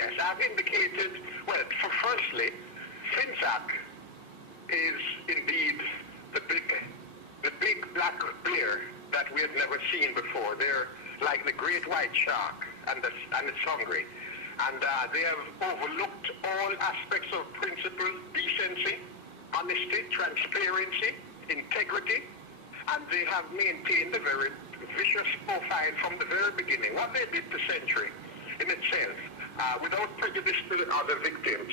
Yes, I've indicated, well, firstly, FINSAC is indeed the big black bear that we had never seen before. They're like the great white shark, and it's hungry. And they have overlooked all aspects of principle, decency, honesty, transparency, integrity, and they have maintained a very vicious profile from the very beginning. What they did to Century in itself, without prejudice to the other victims,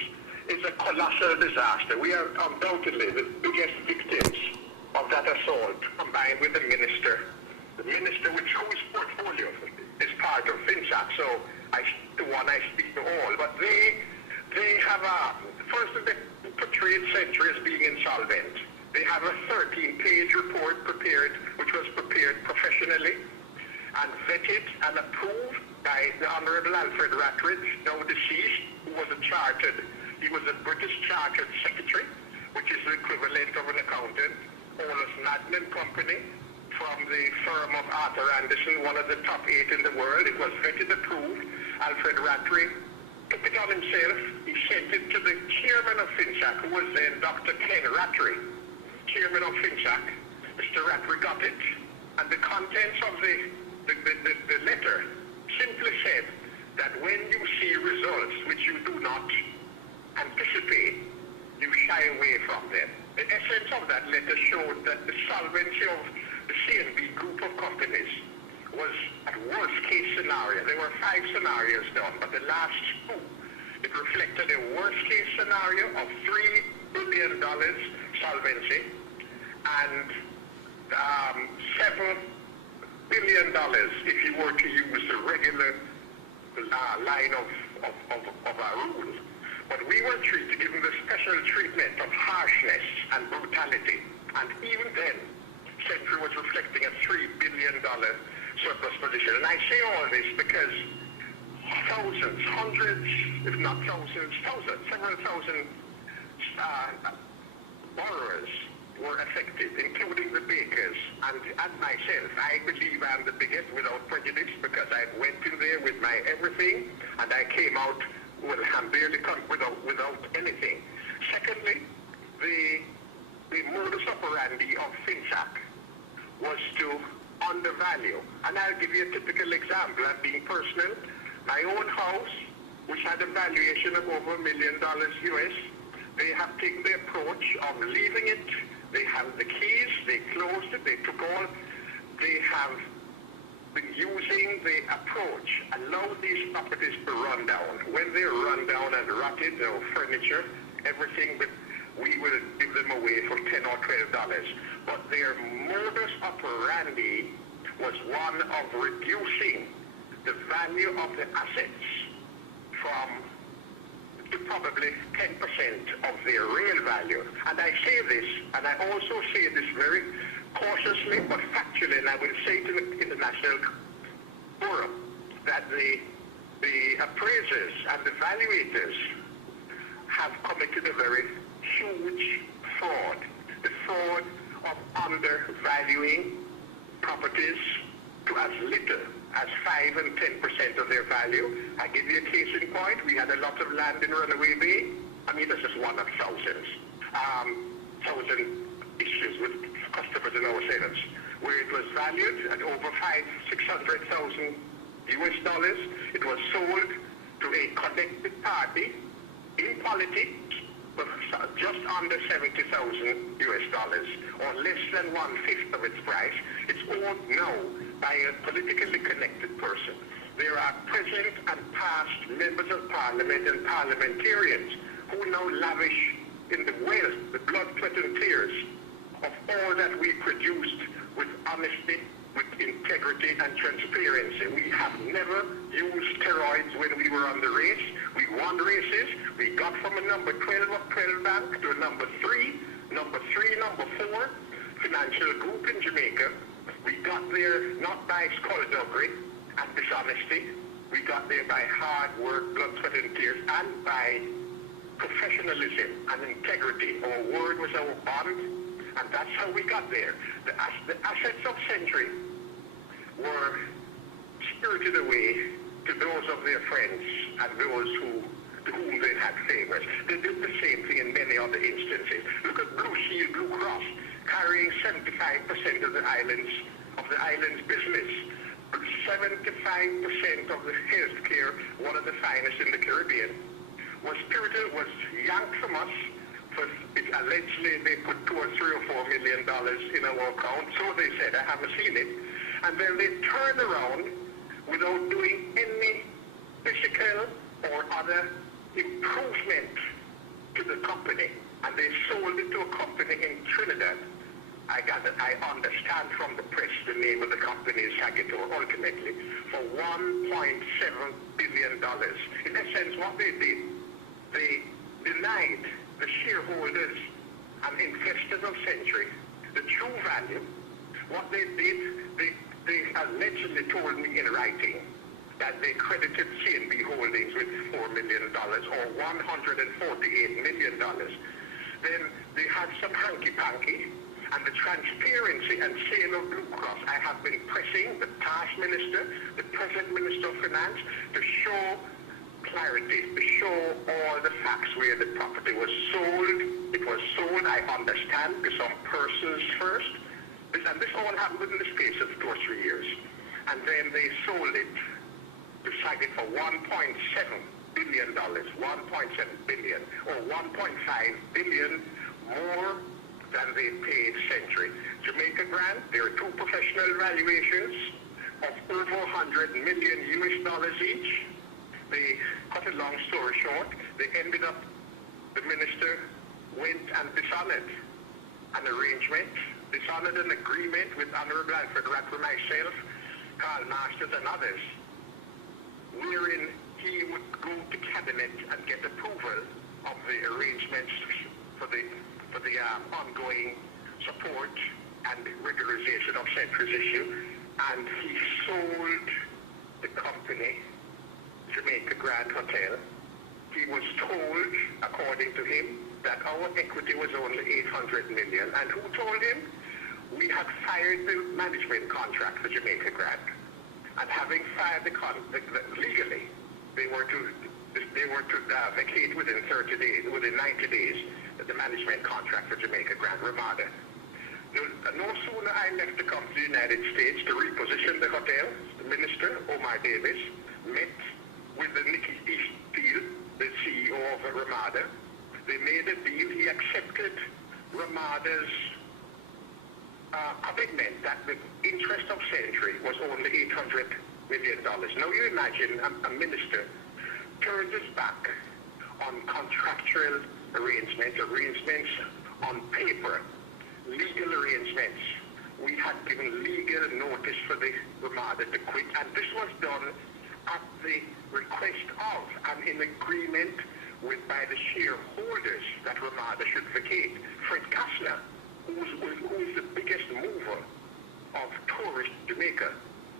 is a colossal disaster. We are undoubtedly the biggest victims of that assault, combined with the minister whose portfolio is part of FINSAC. So I speak to all, but they have first they portrayed Century as being insolvent. They have a 13-page report prepared, which was prepared professionally and vetted and approved by the Honorable Alfred Ratridge, now deceased, who was he was a British Chartered Secretary, which is the equivalent of an accountant, Paulus Madden and Company, from the firm of Arthur Anderson, one of the top 8 in the world. It was vetted, approved. Alfred Ratridge took it on himself. He sent it to the chairman of FINSAC, who was then Dr. Ken Ratridge, chairman of FINSAC. Mr. Ratridge got it, and the contents of the letter simply said that when you see results which you do not anticipate, you shy away from them. The essence of that letter showed that the solvency of the CNB group of companies was at worst case scenario. There were 5 scenarios done, but the last 2, it reflected a worst case scenario of $3 billion solvency and $7 billion if you were to use the regular line of our rule. But we were given the special treatment of harshness and brutality. And even then, Century was reflecting a $3 billion surplus position. And I say all this because thousands, hundreds, if not thousands, several thousand borrowers were affected, including the bakers. And myself, I believe I'm the biggest without prejudice, because I went in there with my everything, and I came out, well, I'm barely without anything. Secondly, the modus operandi of FINSAC was to undervalue. And I'll give you a typical example. I'm being personal. My own house, which had a valuation of over $1 million US, they have taken the approach of leaving it. They have the keys, they closed it, they took all. They have been using the approach, allow these properties to run down. When they run down and rotted, their furniture, everything, but we will give them away for $10 or $12. But their modus operandi was one of reducing the value of the assets from to probably 10% of their real value. And I say this, and I also say this very cautiously but factually, and I will say to the international forum, that the appraisers and the valuators have committed a very huge fraud. The fraud of undervaluing properties to as little as 5 and 10% of their value. I give you a case in point. We had a lot of land in Runaway Bay. I mean, this is one of thousands. Thousand issues with customers and our tenants, where it was valued at over $600,000 US dollars. It was sold to a connected party in politics for just under $70,000 US dollars, or less than 1/5 of its price. It's owned now by a politically connected person. There are present and past members of parliament and parliamentarians who now lavish in the wealth, the blood, sweat and tears of all that we produced with honesty, with integrity and transparency. We have never used steroids when we were on the race. We won races. We got from a number 12 of 12 bank to a number 3, number 4 financial group in Jamaica. We got there not by skullduggery and dishonesty. We got there by hard work, blood, sweat and tears, and by professionalism and integrity. Our word was our bond, and that's how we got there. The assets of Century were spirited away to those of their friends and those to whom they had favors. They did the same thing in many other instances. Look at Blue Shield, Blue Cross, carrying 75% of the island's business. 75% of the healthcare, one of the finest in the Caribbean, was yanked from us. Allegedly, they put $2 or $3 or $4 million in our account. So they said, I haven't seen it. And then they turned around without doing any physical or other improvement to the company. And they sold it to a company in Trinidad. I understand from the press the name of the company is Sagitor, ultimately, for $1.7 billion. In essence, what they did, they denied the shareholders and investors of Century the true value. What they did, they allegedly told me in writing that they credited CNB Holdings with $4 million or $148 million. Then they had some hanky-panky, and the transparency and sale of Blue Cross. I have been pressing the past minister, the present Minister of Finance, to show clarity, to show all the facts where the property was sold. It was sold, I understand, to some persons first. And this all happened in the space of 2 or 3 years. And then they sold it to Sagitt for $1.7 billion, $1.7 billion, or $1.5 billion more than they paid Century. Jamaica Grant, there are two professional valuations of over $100 million each. They cut a long story short. They ended up, the minister went and dishonored an arrangement, dishonored an agreement with Honorable Alfred Rattler, myself, Carl Masters and others, wherein he would go to cabinet and get approval of the arrangements for the ongoing support and regularization of Century's issue, and he sold the company, Jamaica Grand Hotel. He was told, according to him, that our equity was only $800 million. And who told him? We had fired the management contract for Jamaica Grand. And having fired the legally, they were to vacate within 30 days, within 90 days, the management contract for Jamaica Grand Ramada. No sooner I left to come to the United States to reposition the hotel, the minister, Omar Davis, met with the Nicky East deal, the CEO of Ramada. They made a deal. He accepted Ramada's commitment that the interest of Century was only $800 million. Now you imagine a minister turns his back on contractual arrangements on paper, legal arrangements. We had given legal notice for the Ramada to quit, and this was done at the request of and in agreement with by the shareholders that Ramada should vacate. Fred Kastner, who is the biggest mover of tourist Jamaica,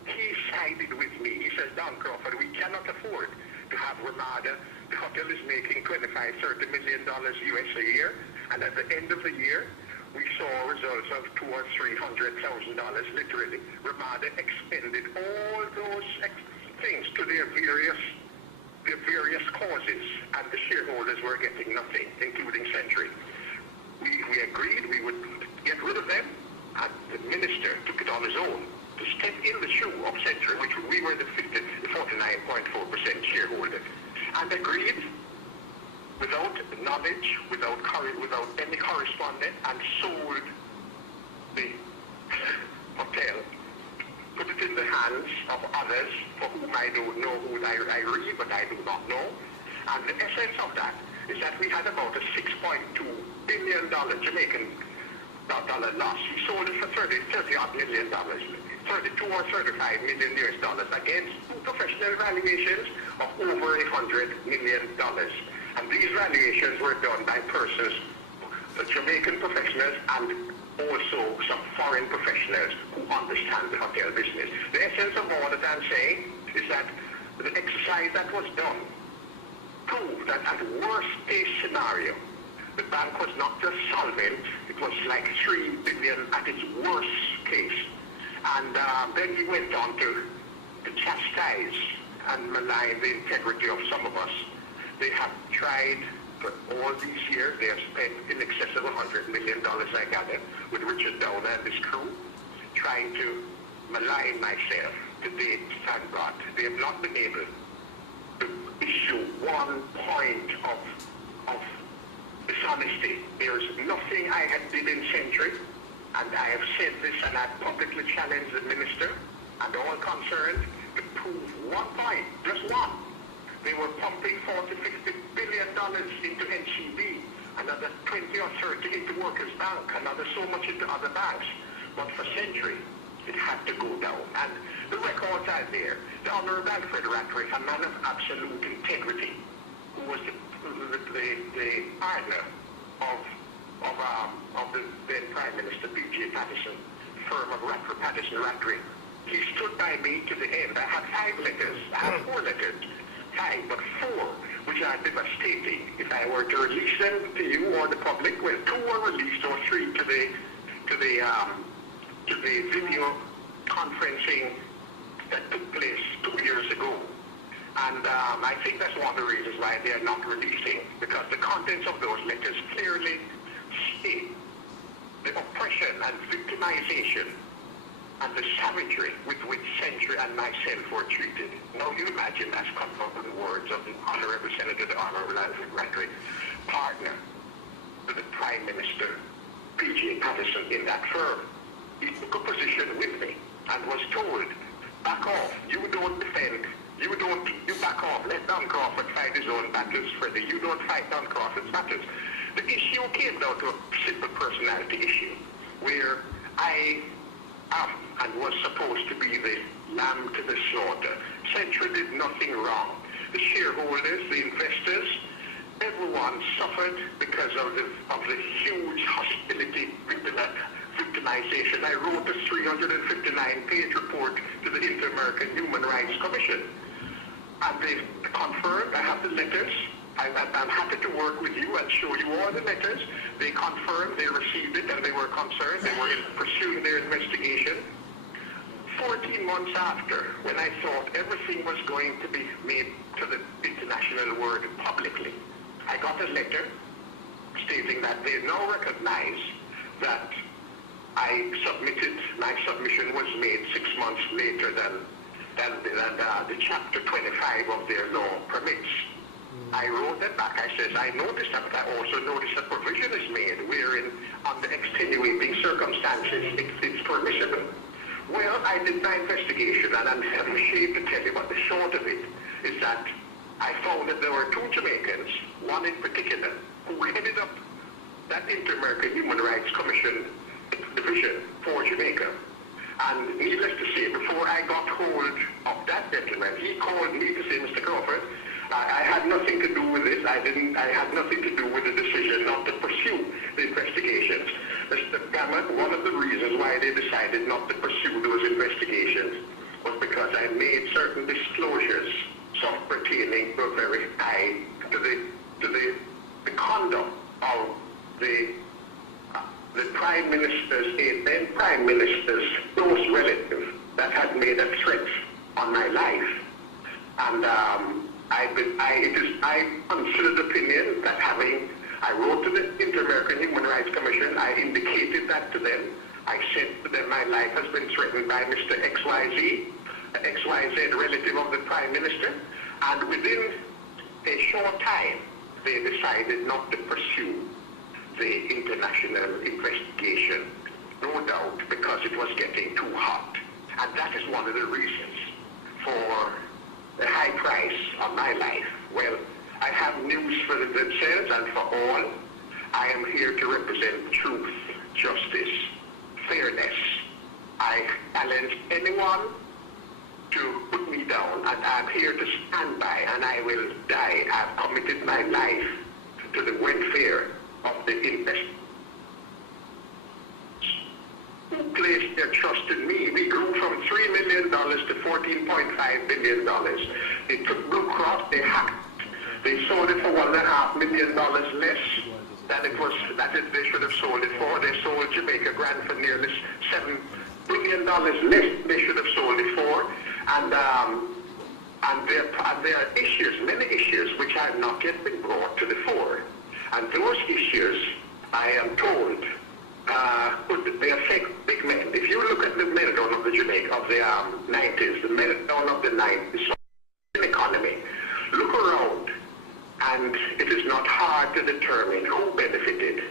he sided with me. He says, Don Crawford, we cannot afford to have Ramada. The hotel is making $25-30 million US a year, and at the end of the year, we saw results of $200,000 or $300,000, literally. Ramada expended all those things to their various causes, and the shareholders were getting nothing, including Century. We agreed we would get rid of them, and the minister took it on his own to step in the shoe of Century, which we were the 49.4% shareholder, and agreed without knowledge, without any correspondence, and sold the hotel, put it in the hands of others for whom I don't know, who I read, but I do not know. And the essence of that is that we had about a $6.2 billion Jamaican dollar loss. He sold it for $30-odd million, 32 or 35 million US dollars against two professional valuations of over $800 million. And these valuations were done by persons, Jamaican professionals, and also some foreign professionals who understand the hotel business. The essence of all that I'm saying is that the exercise that was done proved that at worst case scenario, the bank was not just solvent, it was like $3 billion at its worst case. And then he went on to chastise and malign the integrity of some of us. They have tried for all these years. They have spent in excess of $100 million, I gather, with Richard Downer and his crew, trying to malign myself. To date, thank God, they have not been able to issue 1 point of dishonesty. There is nothing I had did in Century, and I have said this, and I publicly challenged the minister and all concerned to prove 1 point, just one. They were pumping $40–50 billion into NCB, another 20 or 30 into Workers' Bank, another so much into other banks. But for Century, it had to go down. And the records are there. The Honorable Alfred Rattray, a man of absolute integrity, who was the partner of the then Prime Minister B.J. Patterson, firm of Patterson-Rattray. He stood by me to the end. I have 5 letters. I have 4 letters. 5, but 4, which are devastating. If I were to release them to you or the public, well, 2 were released, or 3 to the video conferencing that took place 2 years ago. And I think that's one of the reasons why they are not releasing, because the contents of those letters clearly state the oppression and victimization and the savagery with which Century and myself were treated. Now you imagine that's come from the words of the Honorable Senator, the Honorable Alfred Rattray, partner to the Prime Minister, B.J. Patterson, in that firm. He took a position with me and was told, back off, you don't defend, you back off, let Don Crawford fight his own battles, Freddie, you don't fight Don Crawford's battles. The issue came down to a simple personality issue, where I am and was supposed to be the lamb to the slaughter. Century did nothing wrong. The shareholders, the investors, everyone suffered because of the huge hostility, victimization. I wrote a 359-page report to the Inter-American Human Rights Commission, and they confirmed. I have the letters. I'm happy to work with you and show you all the letters. They confirmed, they received it, and they were concerned. They were pursuing their investigation. 14 months after, when I thought everything was going to be made to the international world publicly, I got a letter stating that they now recognize that my submission was made 6 months later than the chapter 25 of their law permits. I wrote that back. I says, I noticed that, but I also noticed that provision is made wherein, under extenuating circumstances, it's permissible. Well, I did my investigation, and I'm ashamed to tell you, but the short of it is that I found that there were 2 Jamaicans, one in particular, who headed up that Inter-American Human Rights Commission division for Jamaica. And needless to say, before I got hold of that gentleman, he called me to say, Mr. Crawford, I had nothing to do with this. I had nothing to do with the decision not to pursue the investigations. Mr. Gammon, one of the reasons why they decided not to pursue those investigations was because I made certain disclosures, some pertaining to very high to the conduct of the Prime Minister's, then Prime Minister's close relative that had made a threat on my life. And I considered the opinion that I wrote to the Inter-American Human Rights Commission, I indicated that to them. I said to them, my life has been threatened by Mr. XYZ relative of the Prime Minister, and within a short time, they decided not to pursue the international investigation, no doubt because it was getting too hot. And that is one of the reasons for the high price of my life. Well, I have news for themselves and for all. I am here to represent truth, justice, fairness. I challenge anyone to put me down, and I'm here to stand by, and I will die. I've committed my life to the welfare of the investors who placed their trust in me. We grew from $3 million to $14.5 billion. They took Blue Cross, they hacked. They sold it for $1.5 million less than they should have sold it for. They sold Jamaica Grand for nearly $7 billion less than they should have sold it for. And And there are issues, many issues, which have not yet been brought to the fore. And those issues, I am told, they affect big men. If you look at the meltdown of the Jamaica of the 90s, the meltdown of the 90s, economy, look around, and it is not hard to determine who benefited.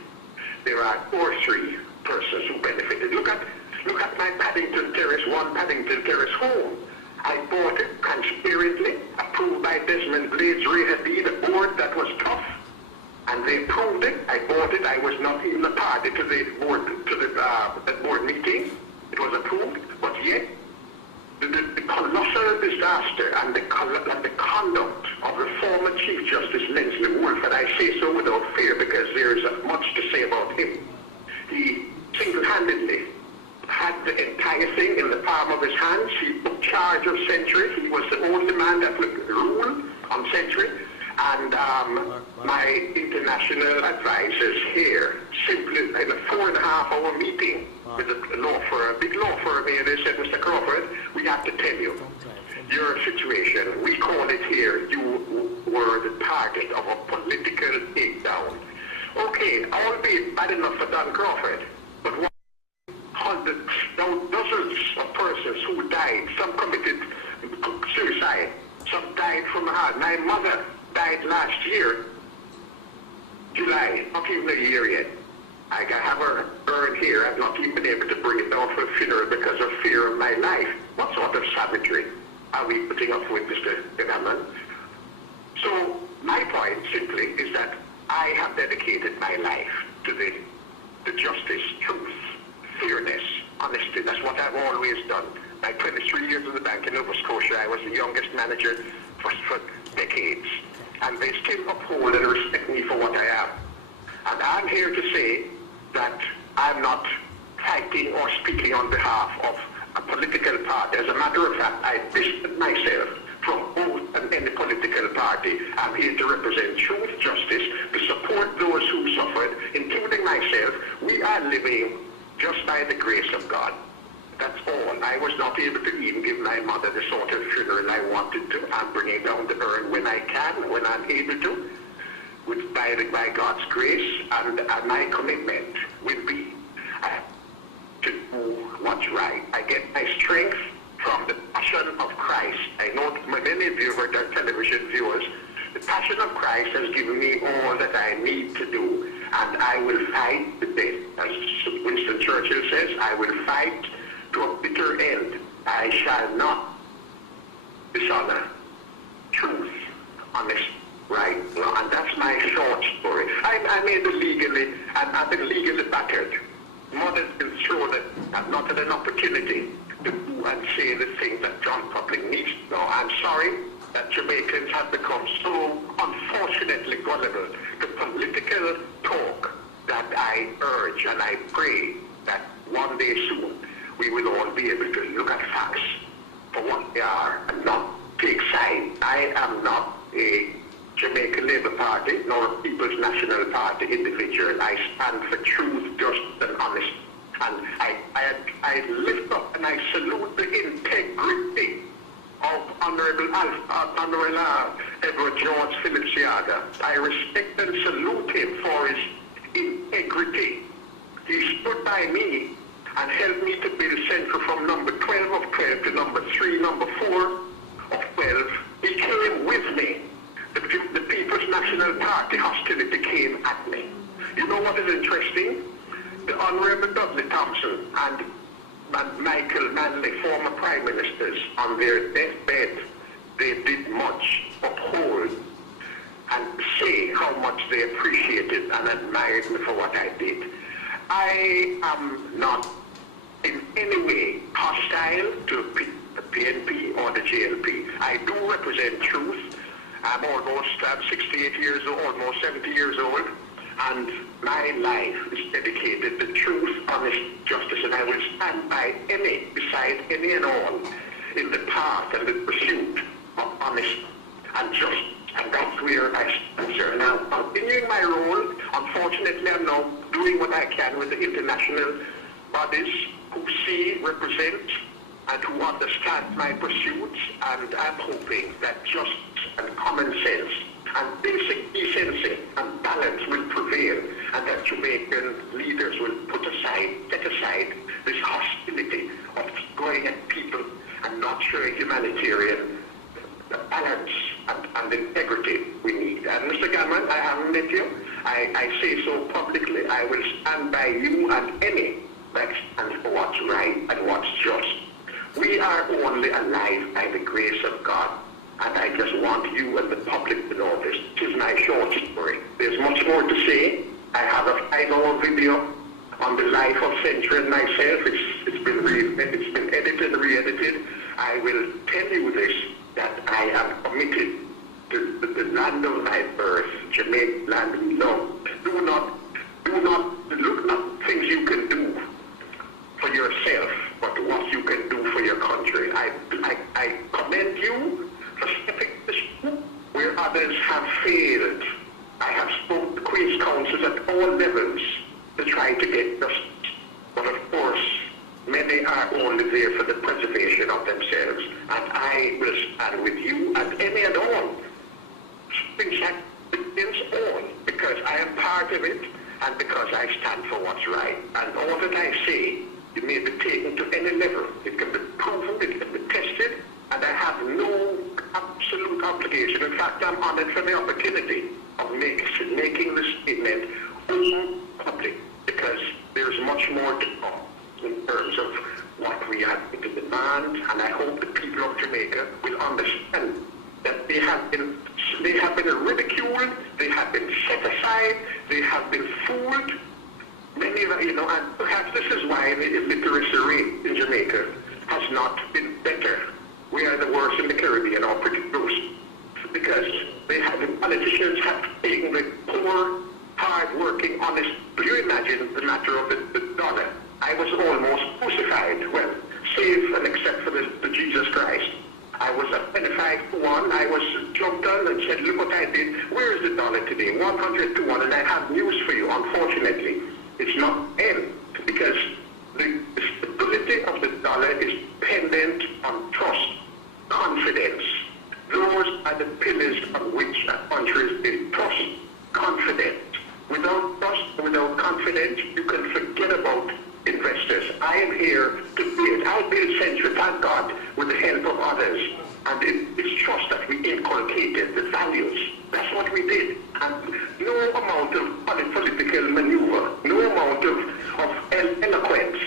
There are 2 or 3 persons who benefited. Look at my Paddington Terrace, one Paddington Terrace home. I bought it transparently, approved by Desmond Blades, Ray Hadid, a board that was tough, and they approved it. I bought it. I was not even a party to the board meeting. It was approved, but yet the colossal disaster and the conduct of the former Chief Justice Lensley Wolf, and I say so without fear because there is much to say about him. He single-handedly had the entire thing in the palm of his hands. He took charge of Century. He was the only man that would rule on Century. And my international advisors here, simply in a 4.5-hour meeting with a law firm, a big law firm here, they said, Mr. Crawford, we have to tell you, your situation, we call it here, you were the target of a political takedown. Okay, albeit bad enough for Don Crawford, but hundreds, dozens of persons who died, some committed suicide, some died from heart. My mother died last year, July, not even a year yet. I have her urn here. I've not even been able to bring it down for a funeral because of fear of my life. What sort of savagery are we putting up with, Mr. Denhaman? So my point simply is that I have dedicated my life to the justice, truth, fairness, honesty. That's what I've always done. My 23 years in the bank in Nova Scotia, I was the youngest manager for decades. And they still uphold and respect me for what I am. And I'm here to say that I'm not fighting or speaking on behalf of a political party. As a matter of fact, I distanced myself from both and any political party. I'm here to represent truth, justice, to support those who suffered, including myself. We are living just by the grace of God. That's all. I was not able to even give my mother the sort of funeral I wanted to. I'm bringing down the urn when I can, when I'm able to, by God's grace, and my commitment will be to do what's right. I get my strength from the passion of Christ. I know that many of you are television viewers. The passion of Christ has given me all that I need to do, and I will fight the day. As Winston Churchill says, I will fight to a bitter end. I shall not dishonor truth, honest, right. And that's my short story. I made it legally, and I've been legally battered. Mother's been thrown it. I've not had an opportunity to do and say the things that John Public needs to know. I'm sorry that Jamaicans have become so unfortunately gullible to political talk that I urge and I pray that one day soon we will all be able to look at facts for what they are and not take side. I am not a Jamaican Labour Party nor a People's National Party individual. I stand for truth, justice and honesty. And I lift up and I salute the integrity of Honourable Edward George Phillips Yaga. I respect and salute him for his integrity. He stood by me and helped me to build Central from number 12 of 12 to number 3, number 4 of 12. He came with me. The People's National Party hostility came at me. You know what is interesting? The Honourable Dudley Thompson and Michael Manley, former Prime Ministers, on their deathbed, they did much uphold and say how much they appreciated and admired me for what I did. I am not in any way hostile to the PNP or the JLP. I do represent truth. I'm 68 years old, almost 70 years old, and my life is dedicated to truth, honesty, justice, and I will stand by beside any and all, in the path and the pursuit of honesty and justice. And that's where I stand, sir. Now, continuing my role, unfortunately, I'm now doing what I can with the international bodies who represent and who understand my pursuits, and I'm hoping that justice and common sense and basic decency and balance will prevail, and that Jamaican leaders will set aside this hostility of going at people and not showing humanitarian balance and integrity we need. And Mr. Gammon, I haven't met you. I say so publicly. I will stand by you and any that stands for what's right and what's just. We are only alive by the grace of God. And I just want you and the public to know this. This is my short story. There's much more to say. I have a 5-hour video on the life of Century and myself. It's been edited and re-edited. I will tell you this, that I am committed to the land of my birth, Jamaican land we love. Do not look at things you can do for yourself, but what you can do for your country. I commend you for stepping this where others have failed. I have spoken to Queen's councils at all levels to try to get justice. But of course, many are only there for the preservation of themselves. And I will stand with you and any and all. FINSAC begins all, because I am part of it and because I stand for what's right. And all that I say, it may be taken to any level. It can be proven, it can be tested, and I have no absolute obligation. In fact, I'm honored for the opportunity of making this statement open public, because there's much more to come in terms of what we have to demand, and I hope the people of Jamaica will understand that they have been ridiculed, they have been set aside, they have been fooled. Many of them, and perhaps this is why the illiteracy rate in Jamaica has not been better. We are the worst in the Caribbean, or pretty close, because the politicians have taken the poor, hard-working, honest. Do you imagine the matter of the dollar? I was almost crucified. Well, save and except for the Jesus Christ. I was at 25 to 1. I was jumped on and said, look what I did. Where is the dollar today? 100 to 1. And I have news for you, unfortunately. It's not M, because the stability of the dollar is dependent on trust, confidence. Those are the pillars on which a country is built. Trust, confidence. Without trust, without confidence, you can forget about investors. I am here to build. I build Century, thank God, with the help of others. And it's trust that we inculcated, the values. That's what we did. And no amount of political maneuver, no amount of eloquence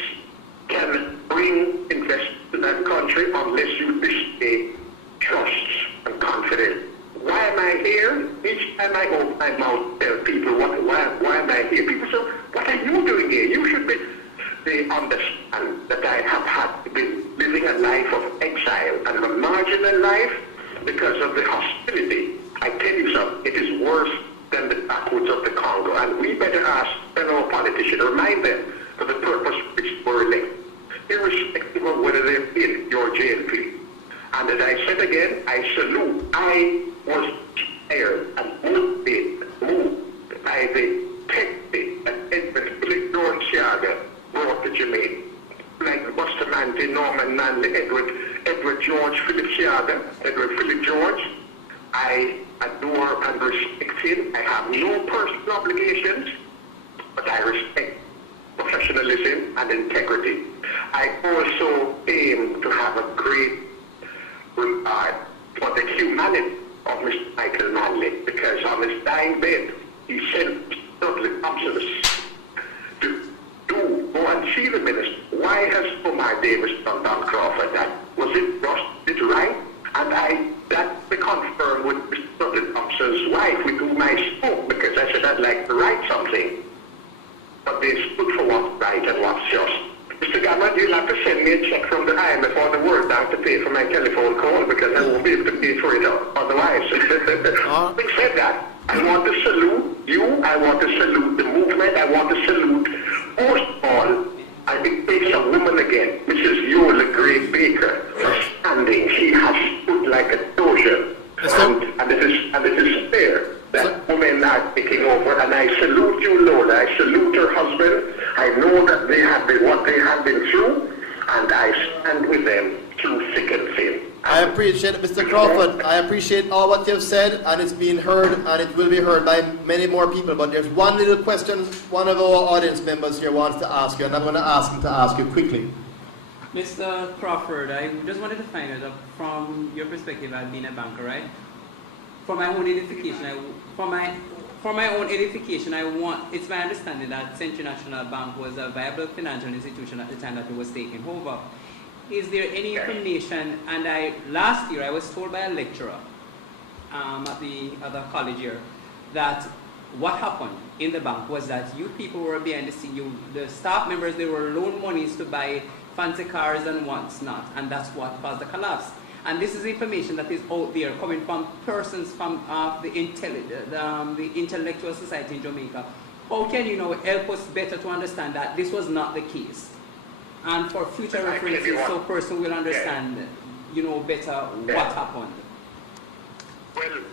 can bring investment to that country unless you display trust and confidence. Why am I here? Each time I open my mouth, tell people, why am I here? People say, what are you doing here? You should be. They understand that I have been living a life of exile and a marginal life because of the hostility. I tell you something, it is worse than the backwoods of the Congo, and we better ask fellow politicians, remind them for the purpose which we're elected, irrespective of whether they've been your jail plea. And as I said again, I salute. I was inspired and moved by the technique that Philip George Siaga brought to Jamaica. Like Bustamante, Norman Manley, Edward George, Philip Siaga, Edward Philip George. I adore and respect him. I have no personal obligations, but I respect professionalism and integrity. I also aim to have a great regard for the humanity of Mr. Michael Manley, because on his dying bed, he sent Dudley Thompson to go and see the minister. Why has Omar Davis done Crawford that? Was it just, it right? And that we confirmed with Mr. Dudley Thompson's wife with whom I spoke, because I said I'd like to write something. But they stood for what's right and what's just. Mr. Gammon, you'll have to send me a check from the IMF or the World Bank to pay for my telephone call, because I won't be able to pay for it otherwise. Having said that, I want to salute you, I want to salute the movement, I want to salute, most of all, I think it's a woman again, Mrs. Yola Gray Baker, for standing. She has stood like a dozier, and it is fair that women are taking over, and I salute you, Lola. I salute her husband. I know that they have been what they have been through, and I stand with them through thick and thin. I appreciate it, Mr. Crawford. I appreciate all what you've said, and it's been heard, and it will be heard by many more people. But there's one little question one of our audience members here wants to ask you, and I'm going to ask him to ask you quickly. Mr. Crawford, I just wanted to find out from your perspective as being a banker, right? For my own edification, it's my understanding that Century National Bank was a viable financial institution at the time that it was taken over. Is there any information, and last year I was told by a lecturer at the other college here, that what happened in the bank was that you people were behind the scene, the staff members, they were loaned monies to buy fancy cars and what's not, and that's what caused the collapse. And this is information that is out there coming from persons from the intellectual society in Jamaica. How can you help us better to understand that this was not the case? And for future references, so person will understand, better what happened.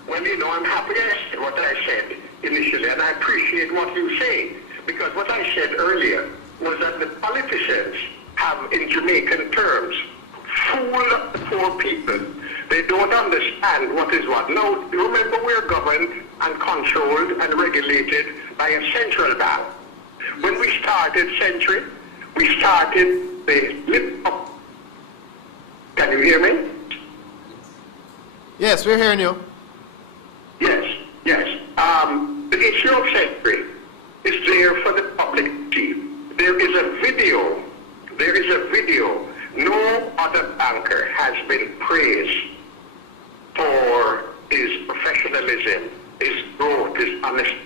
Well, I'm happy with what I said initially, and I appreciate what you say, because what I said earlier was that the politicians have, in Jamaican terms, fooled the poor people. They don't understand what is what. Now, remember, we're governed and controlled and regulated by a central bank. When we started Century, we started the lift up. Can you hear me? Yes, we're hearing you. Yes. The issue of Century is there for the public to see. There is a video. No other banker has been praised for his professionalism, his growth, his honesty,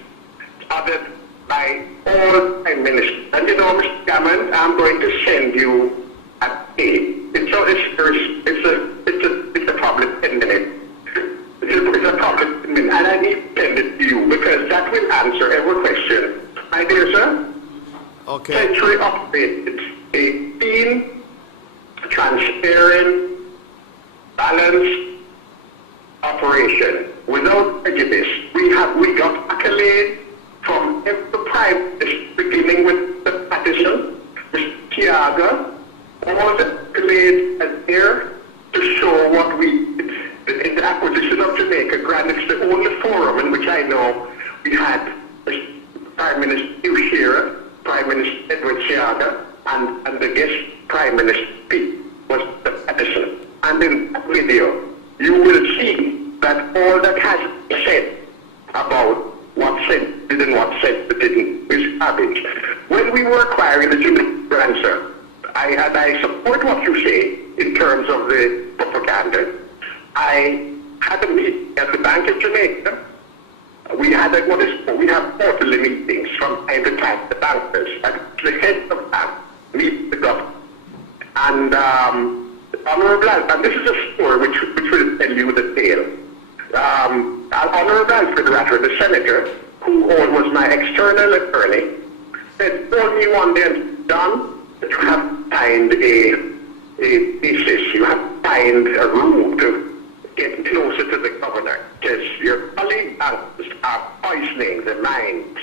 other by all prime ministers. And Mr. Gammon, I'm going to send you a tape. It's a public 10 minutes. It's a public 10 minutes, and I need to send it to you because that will answer every question. My dear sir, okay. Century operated a clean, transparent, balanced operation without prejudice. We got accolade from every prime minister, beginning with the Patterson, Mr. Tiaga, all the accolades are there to show what we did. In the acquisition of Jamaica Grant, it's the only forum in which I know we had Prime Minister Hugh Shearer, Prime Minister Edward Tiaga, and the guest Prime Minister Pete was the Patterson. And in that video, you will see that all that has been said about what said did and what said didn't is garbage. When we were acquiring the Jamaica Grant, sir, I support what you say in terms of the propaganda. I had a meeting at the Bank of Jamaica. We have quarterly meetings from time to time, the bankers, and the head of bank meet the government. And Honorable and this is a story which will tell you the tale. Honorable Alfred Rattler, the senator, who was my external attorney, told me one day, Don, that you have signed a thesis, you have signed a rule to get closer to the governor, because your colleague bankers are poisoning the minds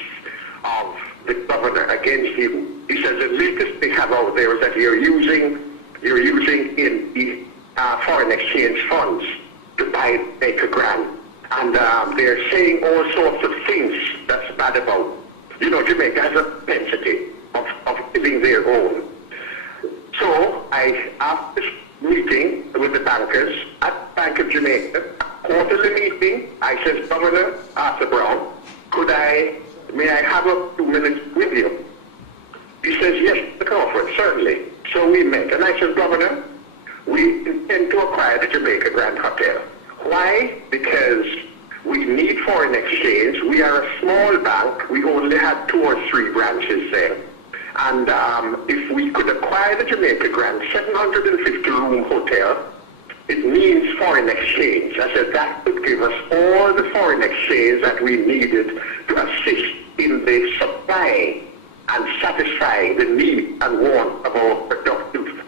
of the governor against you. He says the latest they have out there is that you're using in the foreign exchange funds to buy Jamaica Grant. And they're saying all sorts of things that's bad about. Jamaica has a propensity of killing their own. So after this meeting with the bankers at the Bank of Jamaica, quarterly meeting, I said, Governor Arthur Brown, may I have a 2 minutes with you? He says, yes, Mr. Crawford, certainly. So we met, and I said, Governor, we intend to acquire the Jamaica Grand Hotel. Why? Because we need foreign exchange. We are a small bank. We only had 2 or 3 branches there. And if we could acquire the Jamaica Grand 750-room hotel, it means foreign exchange. I said that would give us all the foreign exchange that we needed to assist in the supplying and satisfying the need and want of our productive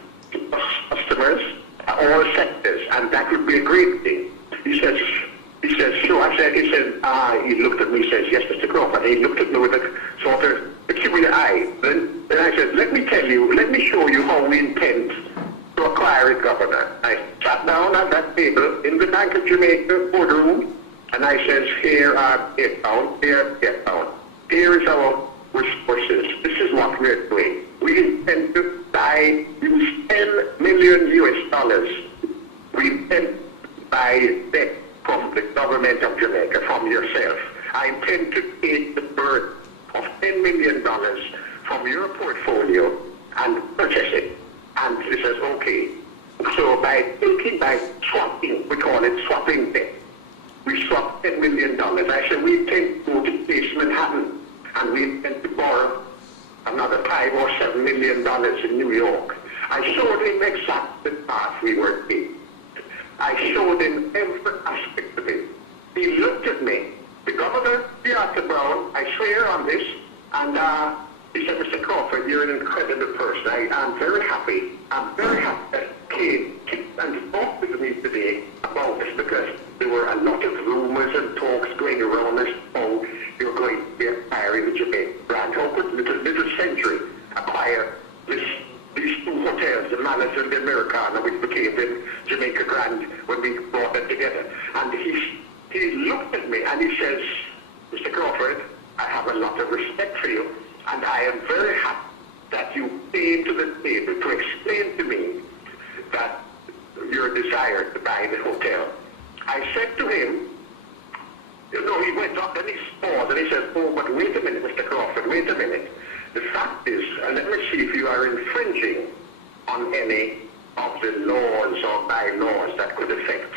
customers, all sectors, and that would be a great thing. He says, sure. He looked at me, he says, yes, Mr. Crawford. He looked at me with a sort of peculiar eye. Then I said, let me show you how we intend Mr. Governor. I sat down at that table in the Bank of Jamaica boardroom, and I says, here are 8 pounds, here 8 pounds. Here is our resources. This is what we're doing. We intend to use 10 million US dollars. We intend to buy debt from the government of Jamaica, from yourself. I intend to take the burden of $10 million from your portfolio and purchase it. And he says, okay. So by swapping, we call it swapping debt. We swapped $10 million. I said, we intend to go to East Manhattan, and we intend to borrow another $5 or $7 million in New York. I showed him exactly the path we were taking. I showed him every aspect of it. He looked at me, the governor, Arthur Brown, I swear on this, and he said, Mr. Crawford, you're an incredible person. I'm very happy. I'm very happy that came and talked with me today about this, because there were a lot of rumors and talks going around as how you're going to be acquiring the Jamaica brand. How could Little Century acquire these 2 hotels, the Manners and the Americana, which became the Jamaica Grand when we brought them together? And he looked at me and he says, Mr. Crawford, I have a lot of respect for you, and I am very happy that you came to the table to explain to me that your desire to buy the hotel. I said to him, he went up and he paused and he said, oh, but wait a minute, Mr. Crawford, wait a minute. The fact is, let me see if you are infringing on any of the laws or bylaws that could affect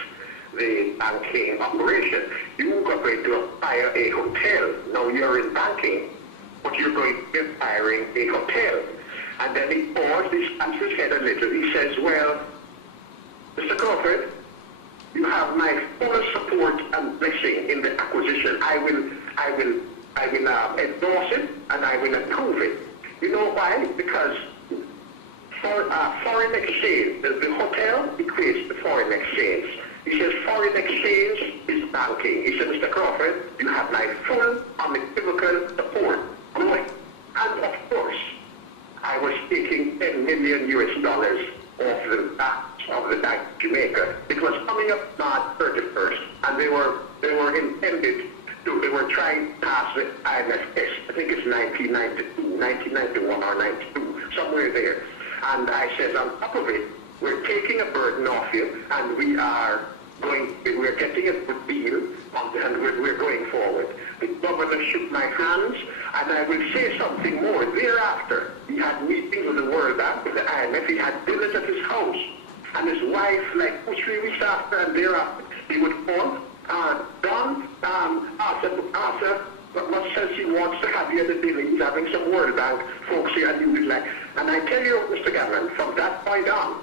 the banking operation. You are going to acquire a hotel. Now you're in banking, but you're going to be acquiring a hotel. And then he paused, he scratched his head a little. He says, well, Mr. Crawford, you have my full support and blessing in the acquisition. I will endorse it and I will approve it. You know why? Because for foreign exchange, the hotel equates to foreign exchange. He says foreign exchange is banking. He said, Mr. Crawford, you have my full unequivocal support. Going. And of course, I was taking $10 million US off the back of the Bank of Jamaica. It was coming up March 31st, and they were intended to, they were trying to pass the IMFS. I think it's 1991 or 92, somewhere there. And I said, on top of it, we're taking a burden off you, and we're getting a good deal, and we're going forward. The governor shook my hands, and I will say something more. Thereafter, he had meetings with the World Bank, with the IMF. He had dinners at his house, and his wife, like 2-3 weeks after and thereafter, he would call, Don, Arthur, what says he wants to have you at the dinner? He's having some World Bank folks here, and you would like. And I tell you, Mr. Gavin, from that point on,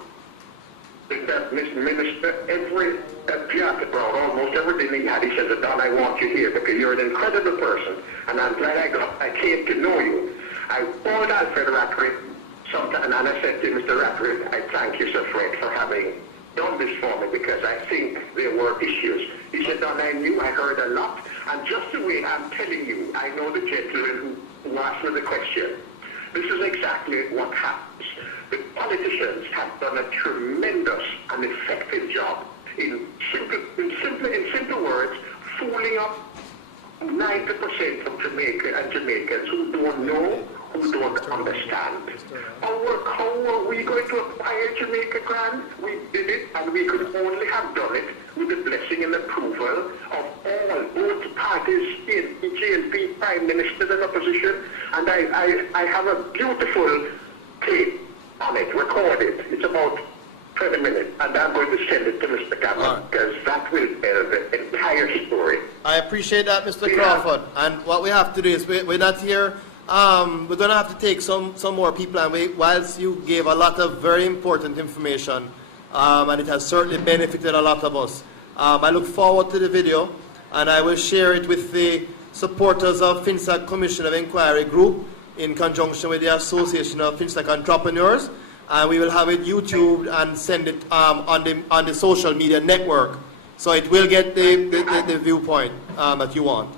that Minister, Arthur Brown, almost everything he had, he said, Don, I want you here because you're an incredible person, and I'm glad I came to know you. I called Alfred Rattray sometime, and I said to Mr. Rattray, I thank you, Sir Fred, for having done this for me, because I think there were issues. He said, Don, I knew, I heard a lot, and just the way I'm telling you, I know the gentleman who asked me the question. This is exactly what happens. The politicians have done a tremendous and effective job in simple words, fooling up 90% of Jamaica and Jamaicans who don't know, who don't understand. How were we going to acquire Jamaica Grand? We did it, and we could only have done it with the blessing and approval of all, both parties, GNP, Prime Minister and opposition, and I have a beautiful tape on it, recorded. It's about 20 minutes, and I'm going to send it to Mr. Cameron, because that will tell the entire story. I appreciate that, Mr. Crawford. And what we have to do is, we're not here, we're going to have to take some more people, and whilst you gave a lot of very important information, and it has certainly benefited a lot of us, I look forward to the video, and I will share it with the supporters of FINSAC Commission of Inquiry Group, in conjunction with the Association of FINSAC Entrepreneurs, and we will have it YouTube and send it on the social media network, so it will get the viewpoint that you want.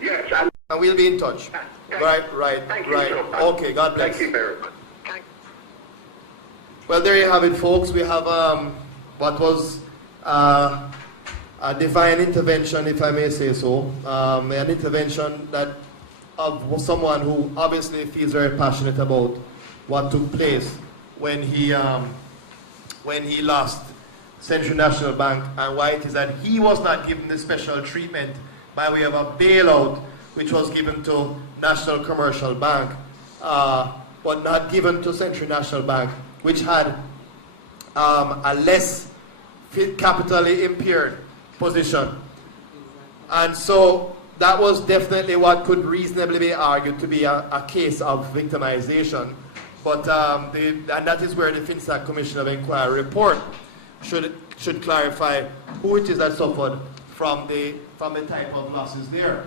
Yes, and we'll be in touch. Right. Thank you so much. Okay, God bless. Thank you very much. Well, there you have it, folks. We have what was a divine intervention, if I may say so. An intervention that of someone who obviously feels very passionate about what took place when he lost Central National Bank, and why it is that he was not given the special treatment by way of a bailout which was given to National Commercial Bank, but not given to Central National Bank, which had a less capitally impaired position. And so that was definitely what could reasonably be argued to be a case of victimization. But and that is where the FINSAC Commission of Inquiry report should clarify who it is that suffered from the type of losses there.